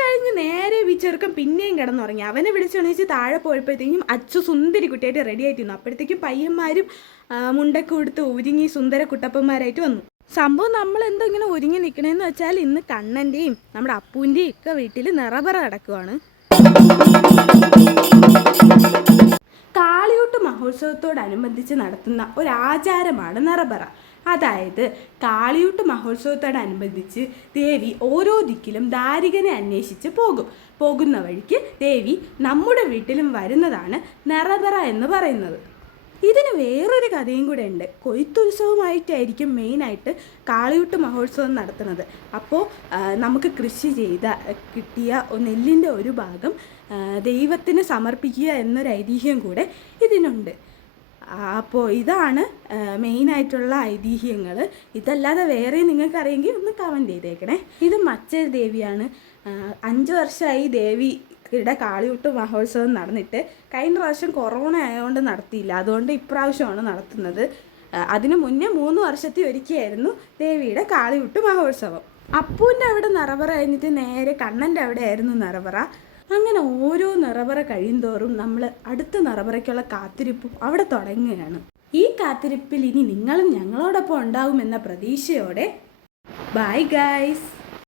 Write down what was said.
കഴിഞ്ഞ് നേരെ ഈ ചെറുക്കൻ പിന്നെയും കിടന്നുറങ്ങി. അവനെ വിളിച്ചുണയിച്ച് താഴെ പോയപ്പോഴത്തേക്കും അച്ചു സുന്ദരി കുട്ടിയായിട്ട് റെഡി ആയിട്ടിരുന്നു അപ്പോഴത്തേക്കും പയ്യന്മാരും മുണ്ടൊക്കെ കൊടുത്ത് ഒരുങ്ങി സുന്ദര കുട്ടപ്പന്മാരായിട്ട് വന്നു. സംഭവം നമ്മൾ എന്തോ ഇങ്ങനെ ഒരുങ്ങി നിൽക്കണേന്ന് വെച്ചാൽ ഇന്ന് കണ്ണന്റെയും നമ്മുടെ അപ്പൂന്റെയും ഒക്കെ വീട്ടിൽ നിറപറ കിടക്കുവാണ്. മഹോത്സവത്തോടനുബന്ധിച്ച് നടത്തുന്ന ഒരു ആചാരമാണ് നിറബറ. അതായത് കാളിയൂട്ട് മഹോത്സവത്തോടനുബന്ധിച്ച് ദേവി ഓരോ ദിക്കിലും ദാരികനെ അന്വേഷിച്ച് പോകും. പോകുന്ന വഴിക്ക് ദേവി നമ്മുടെ വീട്ടിലും വരുന്നതാണ് നിറബറ എന്ന് പറയുന്നത്. ഇതിന് വേറൊരു കഥയും കൂടെ ഉണ്ട്. കൊയ്ത്തുത്സവമായിട്ടായിരിക്കും മെയിനായിട്ട് കാളിയൂട്ട് മഹോത്സവം നടത്തുന്നത്. അപ്പോൾ നമുക്ക് കൃഷി ചെയ്ത കിട്ടിയ നെല്ലിന്റെ ഒരു ഭാഗം ദൈവത്തിന് സമർപ്പിക്കുക എന്നൊരു ഐതിഹ്യം കൂടെ ഇതിനുണ്ട്. അപ്പോൾ ഇതാണ് മെയിനായിട്ടുള്ള ഐതിഹ്യങ്ങൾ. ഇതല്ലാതെ വേറെ നിങ്ങൾക്കറിയെങ്കിൽ ഒന്ന് കമന്റ് ചെയ്തേക്കണേ. ഇത് മറ്റൊരു ദേവിയാണ്. അഞ്ച് വർഷമായി ദേവി ഇവിടെ കാളിയൂട്ട് മഹോത്സവം നടന്നിട്ട് കഴിഞ്ഞ പ്രാവശ്യം കൊറോണ ആയതുകൊണ്ട് നടത്തിയില്ല. അതുകൊണ്ട് ഇപ്രാവശ്യമാണ് നടത്തുന്നത്. അതിന് മുന്നേ മൂന്ന് വർഷത്തെ ഒരിക്കലായിരുന്നു ദേവിയുടെ കാളിയൂട്ട് മഹോത്സവം. അപ്പൂന്റെ അവിടെ നിറവറ കഴിഞ്ഞിട്ട് നേരെ കണ്ണന്റെ അവിടെ ആയിരുന്നു നിറവറ. അങ്ങനെ ഓരോ നിറവറ കഴിയുന്തോറും നമ്മൾ അടുത്ത നിറവറയ്ക്കുള്ള കാത്തിരിപ്പും അവിടെ തുടങ്ങുകയാണ്. ഈ കാത്തിരിപ്പിൽ ഇനി നിങ്ങളും ഞങ്ങളോടൊപ്പം ഉണ്ടാവുമെന്ന പ്രതീക്ഷയോടെ. Bye guys